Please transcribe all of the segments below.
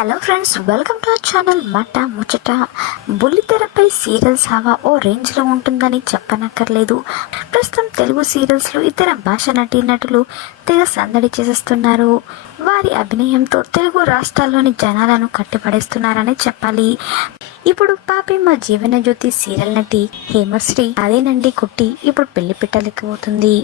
Hello friends welcome to our channel మట ముచ్చట బుల్లితెరపై serials హవా ఓ రేంజ్లో ఉంటుందని చెప్పనక్కర్లేదు. ప్రస్తుతం తెలుగు సీరియల్స్లో ఇతర భాష నటీనటులు తెగ సందడి చేసేస్తున్నారు. వారి అభినయంతో తెలుగు రాష్ట్రాల్లోని జనాలను కట్టిపడేస్తున్నారని చెప్పాలి. ఇప్పుడు పాపి మా జీవన జ్యోతి సీరియల్ నటి హేమశ్రీ అదేనండి కుట్టి ఇప్పుడు పెళ్ళి పెట్టలేకపోతుంది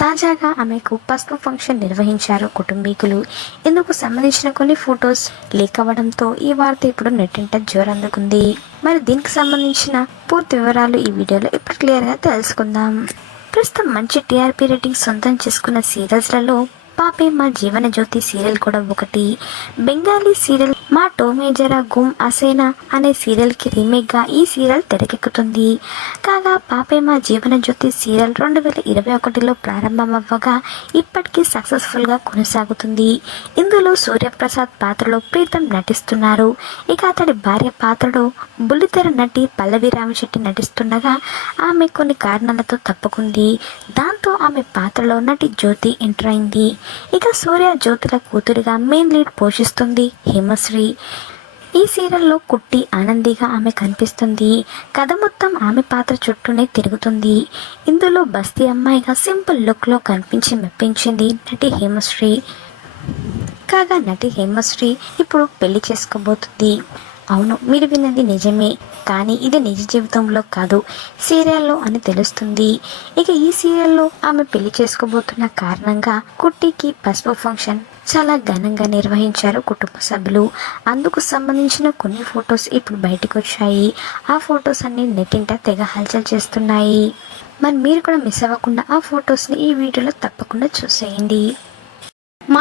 తాజాగా ఆమెకు పసుపు ఫంక్షన్ నిర్వహించారు కుటుంబీకులు. ఇందుకు సంబంధించిన కొన్ని ఫొటోస్ లీక్ అవ్వడంతో ఈ వార్త ఇప్పుడు నెట్టింట జోరందుకుంది. మరి దీనికి సంబంధించిన పూర్తి వివరాలు ఈ వీడియోలో ఇప్పుడు క్లియర్గా తెలుసుకుందాం. ప్రస్తుతం మంచి టీఆర్పీ రేటింగ్ సొంతం చేసుకున్న సీరియల్స్లలో పాపే మా జీవన జ్యోతి సీరియల్ కూడా ఒకటి. బెంగాలీ సీరియల్ మా టోమేజరా గుమ్ అసేనా అనే సీరియల్కి రీమేక్గా ఈ సీరియల్ తెరకెక్కుతుంది. కాగా పాపే మా జీవన జ్యోతి సీరియల్ రెండు వేల ఇరవై ఒకటిలో ప్రారంభమవ్వగా ఇప్పటికీ సక్సెస్ఫుల్గా కొనసాగుతుంది. ఇందులో సూర్యప్రసాద్ పాత్రలో ప్రీతం నటిస్తున్నారు. ఇక అతడి భార్య పాత్రలో బుల్లితెర నటి పల్లవి రామశెట్టి నటిస్తుండగా ఆమె కొన్ని కారణాలతో తప్పుకుంది. దా దీంతో ఆమె పాత్రలో నటి జ్యోతి ఎంటర్ అయింది. ఇక సూర్య జ్యోతుల కూతురిగా మెయిన్ లీడ్ పోషిస్తుంది హేమశ్రీ. ఈ సీరియల్లో కుట్టి ఆనందిగా ఆమె కనిపిస్తుంది. కథ మొత్తం ఆమె పాత్ర చుట్టూనే తిరుగుతుంది. ఇందులో బస్తీ అమ్మాయిగా సింపుల్ లుక్లో కనిపించి మెప్పించింది నటి హేమశ్రీ. కాగా నటి హేమశ్రీ ఇప్పుడు పెళ్ళి చేసుకోబోతుంది. అవును మీరు విన్నది నిజమే. కానీ ఇది నిజ జీవితంలో కాదు సీరియల్లో అని తెలుస్తుంది. ఇక ఈ సీరియల్లో ఆమె పెళ్ళి చేసుకోబోతున్న కారణంగా కుట్టికి పసుపు ఫంక్షన్ చాలా ఘనంగా నిర్వహించారు కుటుంబ సభ్యులు. అందుకు సంబంధించిన కొన్ని ఫొటోస్ ఇప్పుడు బయటకు వచ్చాయి ఆ ఫొటోస్ అన్ని నెట్టింట తెగ హల్చల్ చేస్తున్నాయి. మరి మీరు కూడా మిస్ అవ్వకుండా ఆ ఫొటోస్ని ఈ వీడియోలో తప్పకుండా చూసేయండి.